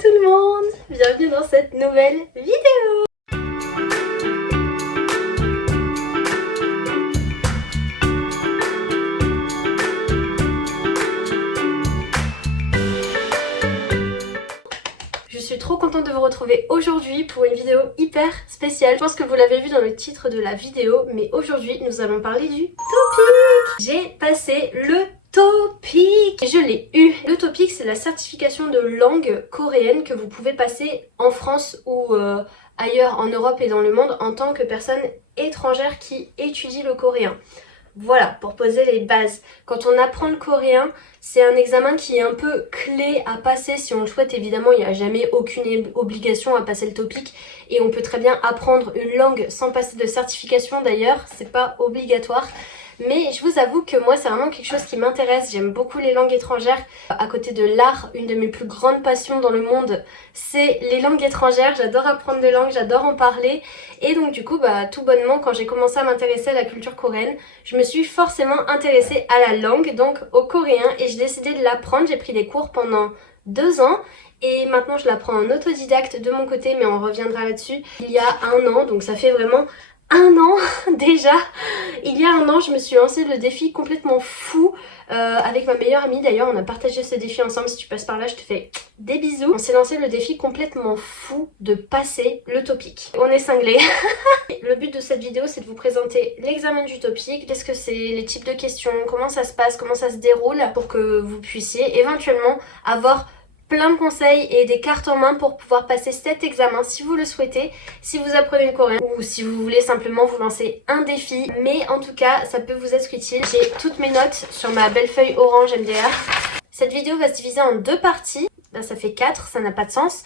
tout le monde, bienvenue dans cette nouvelle vidéo. Je suis trop contente de vous retrouver aujourd'hui pour une vidéo hyper spéciale. Je pense que vous l'avez vu dans le titre de la vidéo, mais aujourd'hui nous allons parler du TOPIK. J'ai passé le TOPIK, je l'ai eu. Le TOPIK, c'est la certification de langue coréenne que vous pouvez passer en France ou ailleurs en Europe et dans le monde en tant que personne étrangère qui étudie le coréen. Voilà, pour poser les bases. Quand on apprend le coréen, c'est un examen qui est un peu clé à passer si on le souhaite. Évidemment, il n'y a jamais aucune obligation à passer le TOPIK et on peut très bien apprendre une langue sans passer de certification d'ailleurs, c'est pas obligatoire. Mais je vous avoue que moi c'est vraiment quelque chose qui m'intéresse, j'aime beaucoup les langues étrangères. À côté de l'art, une de mes plus grandes passions dans le monde, c'est les langues étrangères. J'adore apprendre des langues, j'adore en parler. Et donc du coup, tout bonnement, quand j'ai commencé à m'intéresser à la culture coréenne, je me suis forcément intéressée à la langue, donc au coréen, et j'ai décidé de l'apprendre. J'ai pris des cours pendant 2 ans. Et maintenant je l'apprends en autodidacte de mon côté, mais on reviendra là-dessus. Il y a 1 an, donc ça fait vraiment 1 an déjà. Il y a 1 an, je me suis lancé le défi complètement fou avec ma meilleure amie. D'ailleurs, on a partagé ce défi ensemble. Si tu passes par là, je te fais des bisous. On s'est lancé le défi complètement fou de passer le TOPIK. On est cinglés. Le but de cette vidéo, c'est de vous présenter l'examen du TOPIK. Qu'est-ce que c'est, les types de questions, comment ça se passe, comment ça se déroule, pour que vous puissiez éventuellement avoir plein de conseils et des cartes en main pour pouvoir passer cet examen si vous le souhaitez, si vous apprenez le coréen ou si vous voulez simplement vous lancer un défi. Mais en tout cas, ça peut vous être utile. J'ai toutes mes notes sur ma belle feuille orange MDR. Cette vidéo va se diviser en 2 parties. Là, ça fait 4, ça n'a pas de sens.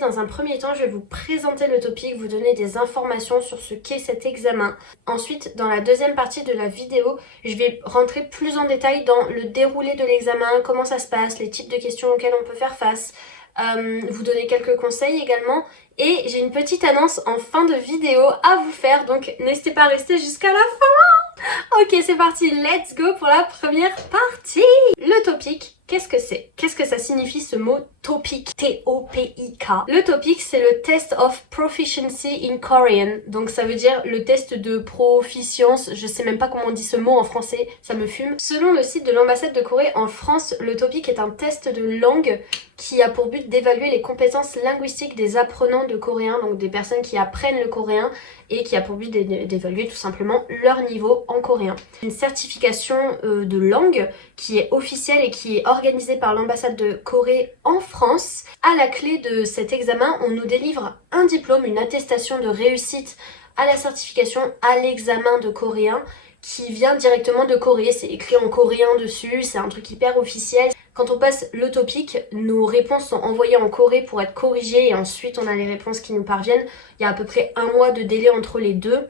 Dans un premier temps, je vais vous présenter le TOPIK, vous donner des informations sur ce qu'est cet examen. Ensuite, dans la deuxième partie de la vidéo, je vais rentrer plus en détail dans le déroulé de l'examen, comment ça se passe, les types de questions auxquelles on peut faire face, vous donner quelques conseils également. Et j'ai une petite annonce en fin de vidéo à vous faire, donc n'hésitez pas à rester jusqu'à la fin. Ok, c'est parti, let's go pour la première partie. Le TOPIK, qu'est-ce que c'est? Qu'est-ce que ça signifie ce mot TOPIK? T-O-P-I-K. Le TOPIK, c'est le Test of Proficiency in Korean. Donc ça veut dire le test de proficience. Je sais même pas comment on dit ce mot en français, ça me fume. Selon le site de l'ambassade de Corée en France, le TOPIK est un test de langue qui a pour but d'évaluer les compétences linguistiques des apprenants de coréen, donc des personnes qui apprennent le coréen, et qui a pour but d'évaluer tout simplement leur niveau en coréen. Une certification de langue qui est officielle et qui est organisée par l'ambassade de Corée en France. À la clé de cet examen, on nous délivre un diplôme, une attestation de réussite à la certification à l'examen de coréen qui vient directement de Corée. C'est écrit en coréen dessus, c'est un truc hyper officiel. Quand on passe le TOPIK, nos réponses sont envoyées en Corée pour être corrigées et ensuite on a les réponses qui nous parviennent. Il y a à peu près 1 mois de délai entre les deux.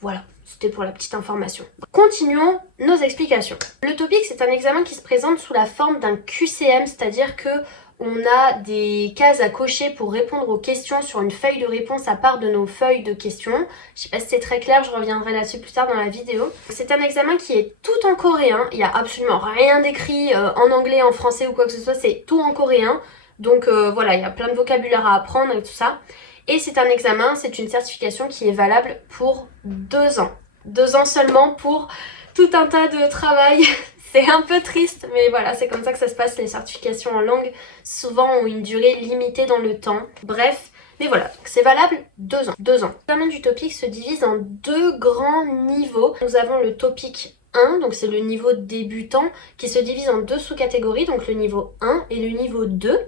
Voilà, c'était pour la petite information. Continuons nos explications. Le TOPIK, c'est un examen qui se présente sous la forme d'un QCM, c'est-à-dire que on a des cases à cocher pour répondre aux questions sur une feuille de réponse à part de nos feuilles de questions. Je sais pas si c'est très clair, je reviendrai là-dessus plus tard dans la vidéo. C'est un examen qui est tout en coréen, il n'y a absolument rien d'écrit en anglais, en français ou quoi que ce soit, c'est tout en coréen. Donc voilà, il y a plein de vocabulaire à apprendre et tout ça. Et c'est un examen, c'est une certification qui est valable pour 2 ans. 2 ans seulement pour tout un tas de travail. C'est un peu triste, mais voilà, c'est comme ça que ça se passe. Les certifications en langue, souvent, ont une durée limitée dans le temps. Bref, mais voilà, c'est valable 2 ans. 2 ans. L'examen du TOPIK se divise en 2 grands niveaux. Nous avons le TOPIK 1, donc c'est le niveau débutant, qui se divise en 2 sous-catégories, donc le niveau 1 et le niveau 2.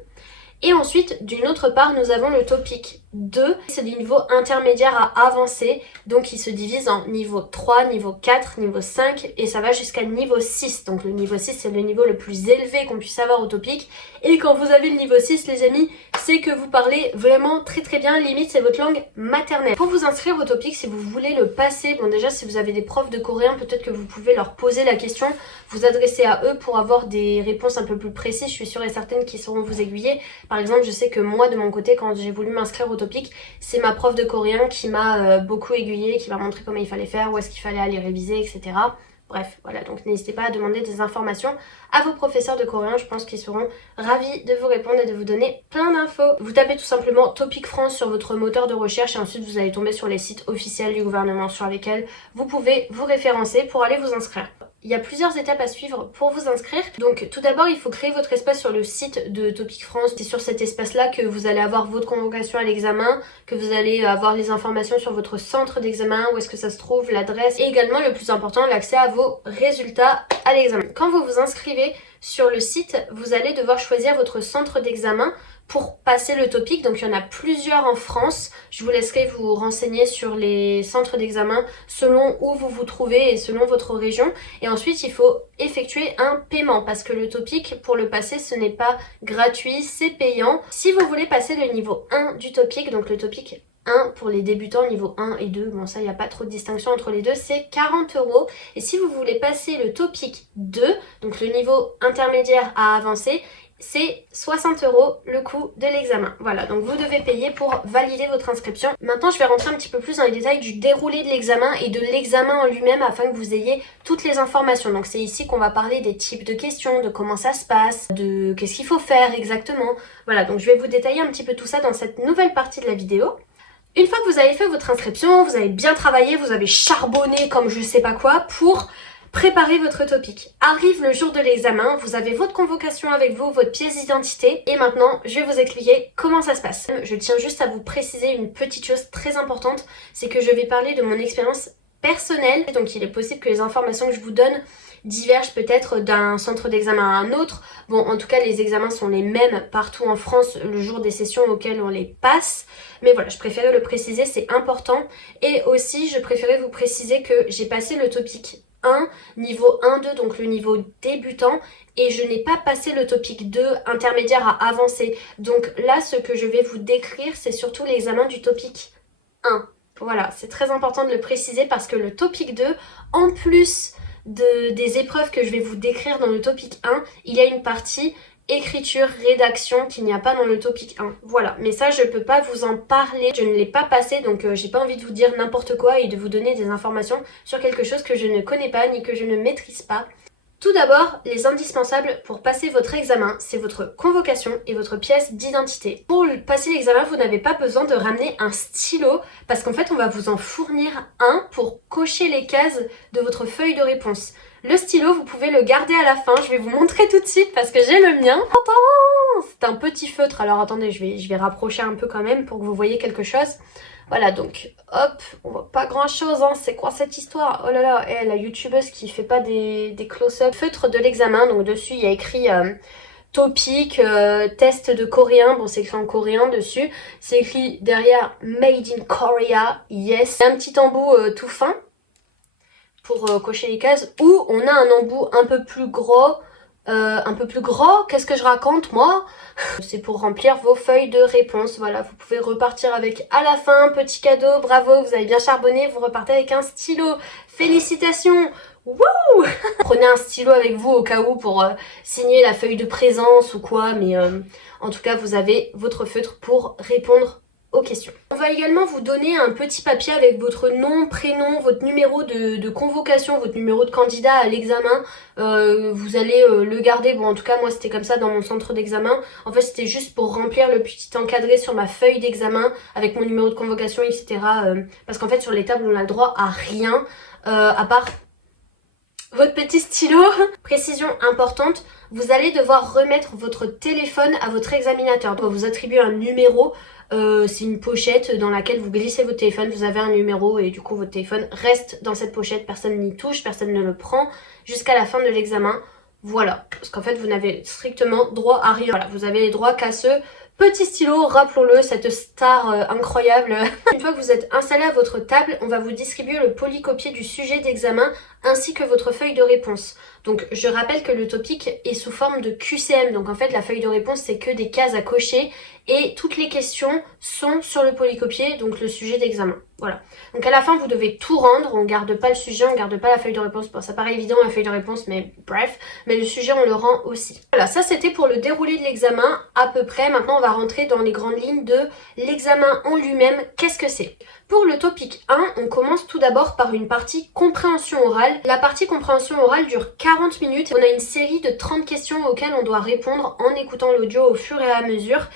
Et ensuite, d'une autre part, nous avons le TOPIK 2, c'est le niveau intermédiaire à avancé, donc il se divise en niveau 3, niveau 4, niveau 5, et ça va jusqu'à niveau 6. Donc le niveau 6, c'est le niveau le plus élevé qu'on puisse avoir au TOPIK. Et quand vous avez le niveau 6, les amis, c'est que vous parlez vraiment très très bien, limite c'est votre langue maternelle. Pour vous inscrire au TOPIK, si vous voulez le passer, bon déjà si vous avez des profs de coréen, peut-être que vous pouvez leur poser la question, vous adresser à eux pour avoir des réponses un peu plus précises, je suis sûre et certaine qu'ils sauront vous aiguiller. Par exemple, je sais que moi de mon côté, quand j'ai voulu m'inscrire au TOPIK, c'est ma prof de coréen qui m'a beaucoup aiguillée, qui m'a montré comment il fallait faire, où est-ce qu'il fallait aller réviser, etc. Bref, voilà, donc n'hésitez pas à demander des informations à vos professeurs de coréen, je pense qu'ils seront ravis de vous répondre et de vous donner plein d'infos. Vous tapez tout simplement Topic France sur votre moteur de recherche et ensuite vous allez tomber sur les sites officiels du gouvernement sur lesquels vous pouvez vous référencer pour aller vous inscrire. Il y a plusieurs étapes à suivre pour vous inscrire. Donc tout d'abord, il faut créer votre espace sur le site de Topic France. C'est sur cet espace-là que vous allez avoir votre convocation à l'examen, que vous allez avoir les informations sur votre centre d'examen, où est-ce que ça se trouve, l'adresse, et également le plus important, l'accès à vos résultats à l'examen. Quand vous vous inscrivez sur le site, vous allez devoir choisir votre centre d'examen pour passer le TOPIK. Donc il y en a plusieurs en France. Je vous laisserai vous renseigner sur les centres d'examen selon où vous vous trouvez et selon votre région. Et ensuite il faut effectuer un paiement parce que le TOPIK, pour le passer, ce n'est pas gratuit, c'est payant. Si vous voulez passer le niveau 1 du TOPIK, donc le TOPIK 1 pour les débutants, niveau 1 et 2, bon ça il n'y a pas trop de distinction entre les deux, c'est 40 €. Et si vous voulez passer le TOPIK 2, donc le niveau intermédiaire à avancer, c'est 60 € le coût de l'examen. Voilà, donc vous devez payer pour valider votre inscription. Maintenant, je vais rentrer un petit peu plus dans les détails du déroulé de l'examen et de l'examen en lui-même afin que vous ayez toutes les informations. Donc c'est ici qu'on va parler des types de questions, de comment ça se passe, de qu'est-ce qu'il faut faire exactement. Voilà, donc je vais vous détailler un petit peu tout ça dans cette nouvelle partie de la vidéo. Une fois que vous avez fait votre inscription, vous avez bien travaillé, vous avez charbonné comme je sais pas quoi pour préparez votre TOPIK. Arrive le jour de l'examen, vous avez votre convocation avec vous, votre pièce d'identité et maintenant je vais vous expliquer comment ça se passe. Je tiens juste à vous préciser une petite chose très importante, c'est que je vais parler de mon expérience personnelle, donc il est possible que les informations que je vous donne divergent peut-être d'un centre d'examen à un autre. Bon, en tout cas, les examens sont les mêmes partout en France le jour des sessions auxquelles on les passe. Mais voilà, je préférais le préciser, c'est important. Et aussi, je préférais vous préciser que j'ai passé le TOPIK 1, niveau 1-2, donc le niveau débutant, et je n'ai pas passé le TOPIK 2 intermédiaire à avancé. Donc là, ce que je vais vous décrire, c'est surtout l'examen du TOPIK 1. Voilà, c'est très important de le préciser parce que le TOPIK 2, en plus des épreuves que je vais vous décrire dans le TOPIK 1, il y a une partie écriture, rédaction qu'il n'y a pas dans le TOPIK 1. Voilà, mais ça je peux pas vous en parler, je ne l'ai pas passé, donc j'ai pas envie de vous dire n'importe quoi et de vous donner des informations sur quelque chose que je ne connais pas ni que je ne maîtrise pas. Tout d'abord, les indispensables pour passer votre examen, c'est votre convocation et votre pièce d'identité. Pour passer l'examen, vous n'avez pas besoin de ramener un stylo parce qu'en fait, on va vous en fournir un pour cocher les cases de votre feuille de réponse. Le stylo, vous pouvez le garder à la fin, je vais vous montrer tout de suite parce que j'ai le mien. C'est un petit feutre, alors attendez, je vais rapprocher un peu quand même pour que vous voyez quelque chose. Voilà, donc hop, on voit pas grand chose, hein. C'est quoi cette histoire? Oh là là, la youtubeuse qui fait pas des close-up. Feutre de l'examen, donc dessus il y a écrit TOPIK, test de coréen, bon c'est écrit en coréen dessus. C'est écrit derrière Made in Korea, yes. Un petit embout tout fin pour cocher les cases, ou on a un embout un peu plus gros. Qu'est-ce que je raconte moi? C'est pour remplir vos feuilles de réponse. Voilà, vous pouvez repartir avec à la fin, petit cadeau, bravo, vous avez bien charbonné, vous repartez avec un stylo. Félicitations! Wouh! Prenez un stylo avec vous au cas où pour signer la feuille de présence ou quoi, mais en tout cas vous avez votre feutre pour répondre aux questions. On va également vous donner un petit papier avec votre nom, prénom, votre numéro de convocation, votre numéro de candidat à l'examen. Vous allez le garder, bon en tout cas moi c'était comme ça dans mon centre d'examen. En fait c'était juste pour remplir le petit encadré sur ma feuille d'examen avec mon numéro de convocation, etc. Parce qu'en fait sur les tables on a le droit à rien à part votre petit stylo. Précision importante, vous allez devoir remettre votre téléphone à votre examinateur. On va vous attribuer un numéro. C'est une pochette dans laquelle vous glissez votre téléphone, vous avez un numéro et du coup votre téléphone reste dans cette pochette, personne n'y touche, personne ne le prend jusqu'à la fin de l'examen. Voilà, parce qu'en fait vous n'avez strictement droit à rien. Voilà, vous avez les droits qu'à ce petit stylo, rappelons-le, cette star incroyable. Une fois que vous êtes installé à votre table, on va vous distribuer le polycopier du sujet d'examen ainsi que votre feuille de réponse. Donc je rappelle que le topic est sous forme de QCM, donc en fait la feuille de réponse c'est que des cases à cocher et toutes les questions sont sur le polycopier, donc le sujet d'examen. Voilà. Donc à la fin vous devez tout rendre, on garde pas le sujet, on garde pas la feuille de réponse. Bon ça paraît évident la feuille de réponse mais bref, mais le sujet on le rend aussi. Voilà, ça c'était pour le déroulé de l'examen à peu près. Maintenant on va rentrer dans les grandes lignes de l'examen en lui-même. Qu'est-ce que c'est? Pour le topic 1, on commence tout d'abord par une partie compréhension orale. La partie compréhension orale dure 40 minutes. On a une série de 30 questions auxquelles on doit répondre en écoutant l'audio au fur et à mesure.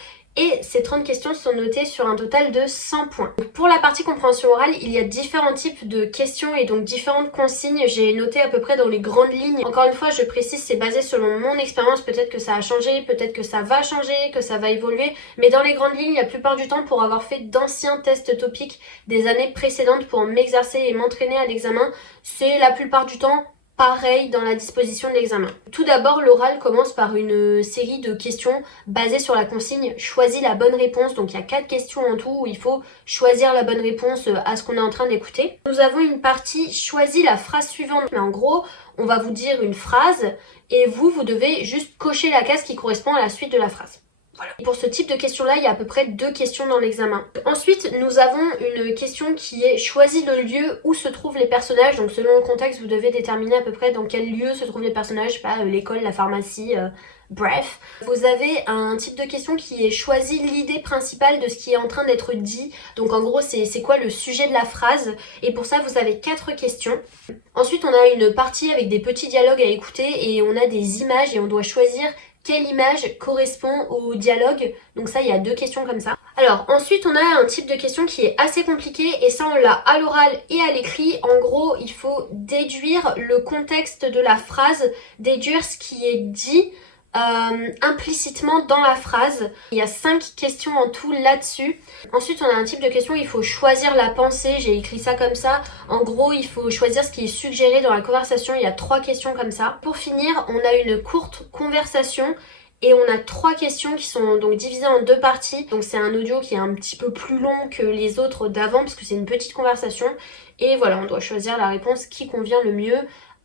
Et ces 30 questions sont notées sur un total de 100 points. Pour la partie compréhension orale, il y a différents types de questions et donc différentes consignes. J'ai noté à peu près dans les grandes lignes. Encore une fois, je précise, c'est basé selon mon expérience. Peut-être que ça a changé, peut-être que ça va changer, que ça va évoluer. Mais dans les grandes lignes, la plupart du temps, pour avoir fait d'anciens tests topiques des années précédentes pour m'exercer et m'entraîner à l'examen, c'est la plupart du temps pareil dans la disposition de l'examen. Tout d'abord, l'oral commence par une série de questions basées sur la consigne « Choisis la bonne réponse ». Donc il y a 4 questions en tout où il faut choisir la bonne réponse à ce qu'on est en train d'écouter. Nous avons une partie « Choisis la phrase suivante ». Mais en gros, on va vous dire une phrase et vous devez juste cocher la case qui correspond à la suite de la phrase. Voilà. Pour ce type de questions-là, il y a à peu près 2 questions dans l'examen. Ensuite, nous avons une question qui est « Choisis le lieu où se trouvent les personnages ». Donc selon le contexte, vous devez déterminer à peu près dans quel lieu se trouvent les personnages, je sais pas, l'école, la pharmacie, bref. Vous avez un type de question qui est « Choisis l'idée principale de ce qui est en train d'être dit ». Donc en gros, c'est quoi le sujet de la phrase. Et pour ça, vous avez 4 questions. Ensuite, on a une partie avec des petits dialogues à écouter et on a des images et on doit choisir quelle image correspond au dialogue. Donc ça, il y a 2 questions comme ça. Alors ensuite, on a un type de question qui est assez compliqué et ça, on l'a à l'oral et à l'écrit. En gros, il faut déduire le contexte de la phrase, déduire ce qui est dit implicitement dans la phrase. Il y a 5 questions en tout là-dessus. Ensuite, on a un type de question, il faut choisir la pensée. J'ai écrit ça comme ça. En gros, il faut choisir ce qui est suggéré dans la conversation. Il y a 3 questions comme ça. Pour finir, on a une courte conversation. Et on a 3 questions qui sont donc divisées en 2 parties. Donc c'est un audio qui est un petit peu plus long que les autres d'avant parce que c'est une petite conversation. Et voilà, on doit choisir la réponse qui convient le mieux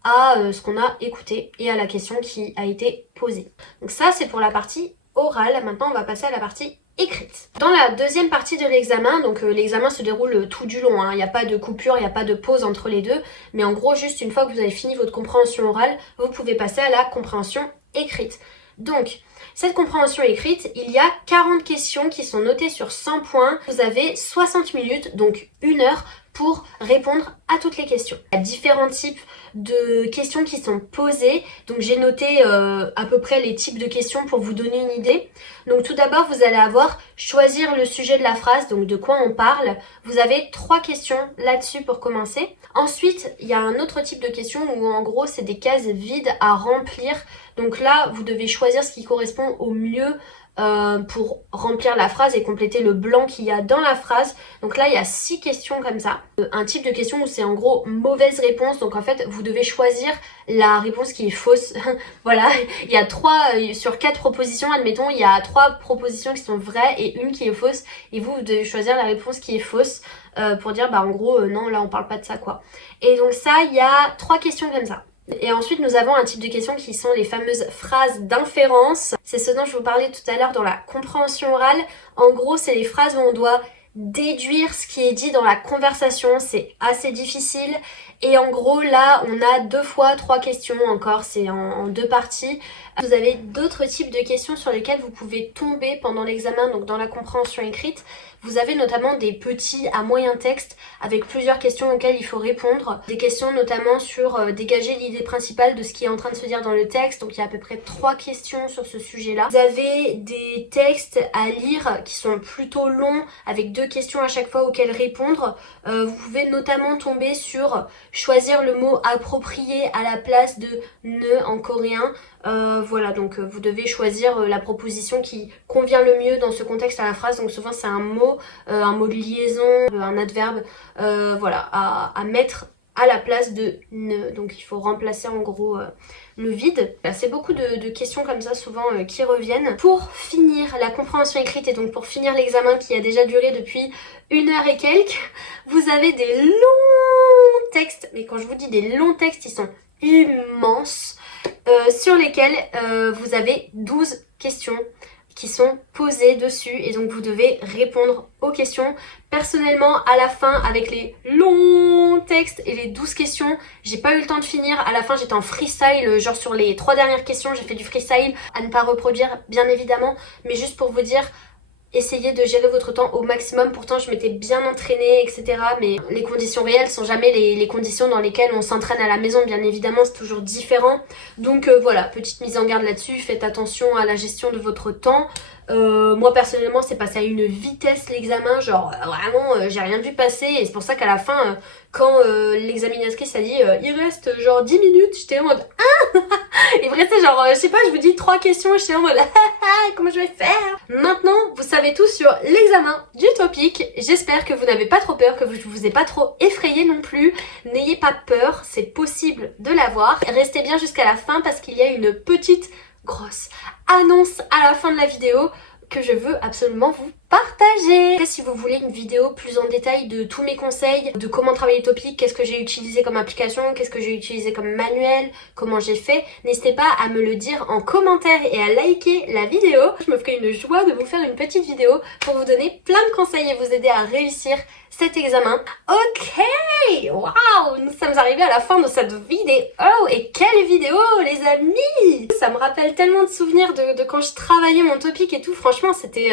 à ce qu'on a écouté et à la question qui a été posée. Donc ça, c'est pour la partie orale. Maintenant, on va passer à la partie écrite. Dans la deuxième partie de l'examen, donc l'examen se déroule tout du long, hein. Il n'y a pas de coupure, il n'y a pas de pause entre les deux. Mais en gros, juste une fois que vous avez fini votre compréhension orale, vous pouvez passer à la compréhension écrite. Donc, cette compréhension écrite, il y a 40 questions qui sont notées sur 100 points. Vous avez 60 minutes, donc 1 heure, pour répondre à toutes les questions. Il y a différents types de questions qui sont posées. Donc j'ai noté à peu près les types de questions pour vous donner une idée. Donc tout d'abord, vous allez avoir choisir le sujet de la phrase, donc de quoi on parle. Vous avez 3 questions là-dessus pour commencer. Ensuite, il y a un autre type de questions où en gros, c'est des cases vides à remplir. Donc là, vous devez choisir ce qui correspond au mieux pour remplir la phrase et compléter le blanc qu'il y a dans la phrase. Donc là, il y a 6 questions comme ça. Un type de question où c'est en gros mauvaise réponse. Donc en fait, vous devez choisir la réponse qui est fausse. Voilà, il y a 3 sur 4 propositions, admettons, il y a 3 propositions qui sont vraies et une qui est fausse. Et vous devez choisir la réponse qui est fausse pour dire, bah en gros, non, là on parle pas de ça quoi. Et donc ça, il y a 3 questions comme ça. Et ensuite, nous avons un type de questions qui sont les fameuses phrases d'inférence. C'est ce dont je vous parlais tout à l'heure dans la compréhension orale. En gros, c'est les phrases où on doit déduire ce qui est dit dans la conversation. C'est assez difficile. Et en gros, là, on a 2 fois 3 questions encore. C'est en 2 parties. Vous avez d'autres types de questions sur lesquelles vous pouvez tomber pendant l'examen, donc dans la compréhension écrite. Vous avez notamment des petits à moyen texte avec plusieurs questions auxquelles il faut répondre. Des questions notamment sur dégager l'idée principale de ce qui est en train de se dire dans le texte. Donc il y a à peu près 3 questions sur ce sujet-là. Vous avez des textes à lire qui sont plutôt longs avec 2 questions à chaque fois auxquelles répondre. Vous pouvez notamment tomber sur choisir le mot approprié à la place de ne en coréen. Voilà, donc vous devez choisir la proposition qui convient le mieux dans ce contexte à la phrase. Donc souvent c'est un mot de liaison, un adverbe, voilà, à mettre à la place de ne. Donc il faut remplacer en gros le vide. C'est beaucoup de questions comme ça souvent qui reviennent. Pour finir la compréhension écrite et donc pour finir l'examen qui a déjà duré depuis 1 heure et quelques, vous avez des longs textes. Mais quand je vous dis des longs textes, ils sont immenses. sur lesquels vous avez 12 questions qui sont posées dessus et donc vous devez répondre aux questions. Personnellement, à la fin, avec les longs textes et les 12 questions, j'ai pas eu le temps de finir. À la fin, j'étais en freestyle, genre sur les 3 dernières questions, j'ai fait du freestyle à ne pas reproduire, bien évidemment, mais juste pour vous dire, essayez de gérer votre temps au maximum. Pourtant je m'étais bien entraînée, etc. Mais les conditions réelles sont jamais les conditions dans lesquelles on s'entraîne à la maison. Bien évidemment, c'est toujours différent. Donc voilà, petite mise en garde là-dessus. Faites attention à la gestion de votre temps. Moi personnellement, c'est passé à une vitesse l'examen. Genre vraiment, j'ai rien vu passer. Et c'est pour ça qu'à la fin, quand l'examinatrice a dit il reste genre 10 minutes, j'étais en mode et vrai c'est genre, je sais pas, je vous dis 3 questions, j'étais en mode comment je vais faire. Maintenant, vous savez tout sur l'examen du topic. J'espère que vous n'avez pas trop peur, que je vous ai pas trop effrayé non plus. N'ayez pas peur, c'est possible de l'avoir. Restez bien jusqu'à la fin parce qu'il y a une petite grosse annonce à la fin de la vidéo que je veux absolument vous partager. Après, si vous voulez une vidéo plus en détail de tous mes conseils, de comment travailler le topic, qu'est-ce que j'ai utilisé comme application, qu'est-ce que j'ai utilisé comme manuel, comment j'ai fait, n'hésitez pas à me le dire en commentaire et à liker la vidéo. Je me ferai une joie de vous faire une petite vidéo pour vous donner plein de conseils et vous aider à réussir cet examen. Ok, waouh, nous sommes arrivés à la fin de cette vidéo. Et quelle vidéo les amis! Ça me rappelle tellement de souvenirs de quand je travaillais mon topic et tout. Franchement, c'était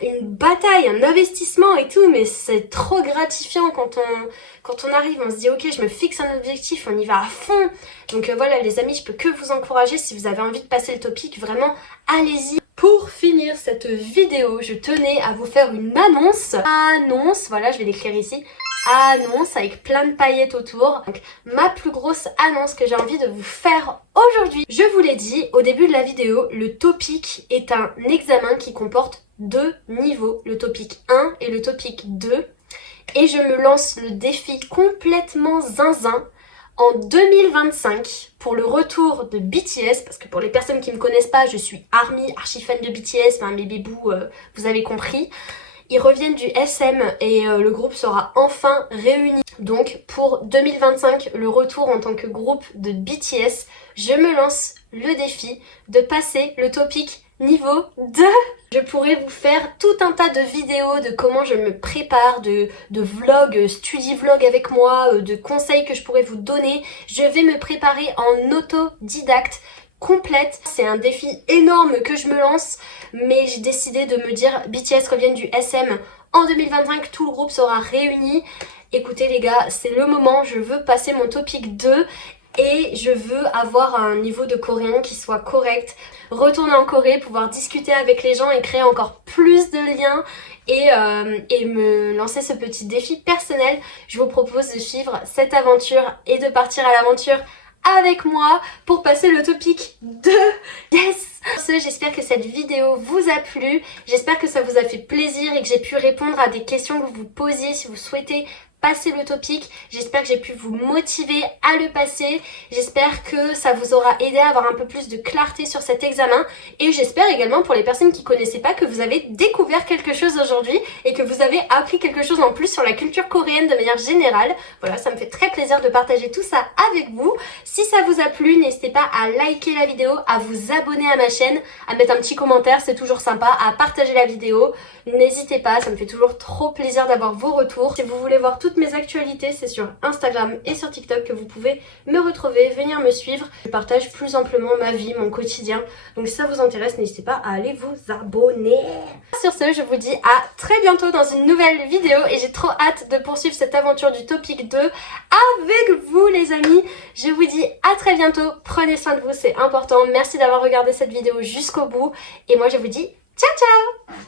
une bataille, un investissement et tout, mais c'est trop gratifiant quand on arrive, on se dit ok, je me fixe un objectif, on y va à fond. Donc voilà les amis, je peux que vous encourager si vous avez envie de passer le topic, vraiment allez-y. Pour finir cette vidéo, je tenais à vous faire une annonce. Voilà, je vais l'écrire ici. Annonce avec plein de paillettes autour. Donc, ma plus grosse annonce que j'ai envie de vous faire aujourd'hui. Je vous l'ai dit au début de la vidéo, le topic est un examen qui comporte 2 niveaux. Le topic 1 et le topic 2. Et je me lance le défi complètement zinzin en 2025 pour le retour de BTS, parce que pour les personnes qui ne me connaissent pas, je suis ARMY, archi fan de BTS, enfin mes bébous, vous avez compris. Ils reviennent du SM et le groupe sera enfin réuni. Donc pour 2025, le retour en tant que groupe de BTS, je me lance le défi de passer le topic niveau 2. Je pourrais vous faire tout un tas de vidéos de comment je me prépare, de vlogs, study vlog avec moi, de conseils que je pourrais vous donner. Je vais me préparer en autodidacte complète. C'est un défi énorme que je me lance, mais j'ai décidé de me dire BTS reviennent du SM en 2025, tout le groupe sera réuni. Écoutez les gars, c'est le moment, je veux passer mon topic 2 et je veux avoir un niveau de coréen qui soit correct. Retourner en Corée, pouvoir discuter avec les gens et créer encore plus de liens et me lancer ce petit défi personnel. Je vous propose de suivre cette aventure et de partir à l'aventure avec moi pour passer le topic 2. Yes! J'espère que cette vidéo vous a plu, j'espère que ça vous a fait plaisir et que j'ai pu répondre à des questions que vous vous posiez si vous souhaitez passer le topic. J'espère que j'ai pu vous motiver à le passer. J'espère que ça vous aura aidé à avoir un peu plus de clarté sur cet examen. Et j'espère également pour les personnes qui ne connaissaient pas que vous avez découvert quelque chose aujourd'hui et que vous avez appris quelque chose en plus sur la culture coréenne de manière générale. Voilà, ça me fait très plaisir de partager tout ça avec vous. Si ça vous a plu, n'hésitez pas à liker la vidéo, à vous abonner à ma chaîne, à mettre un petit commentaire, c'est toujours sympa, à partager la vidéo. N'hésitez pas, ça me fait toujours trop plaisir d'avoir vos retours. Si vous voulez voir toutes mes actualités, c'est sur Instagram et sur TikTok que vous pouvez me retrouver, venir me suivre. Je partage plus amplement ma vie, mon quotidien. Donc si ça vous intéresse, n'hésitez pas à aller vous abonner. Sur ce, je vous dis à très bientôt dans une nouvelle vidéo et j'ai trop hâte de poursuivre cette aventure du topic 2 avec vous les amis. Je vous dis à très bientôt, prenez soin de vous, c'est important. Merci d'avoir regardé cette vidéo jusqu'au bout et moi je vous dis ciao ciao.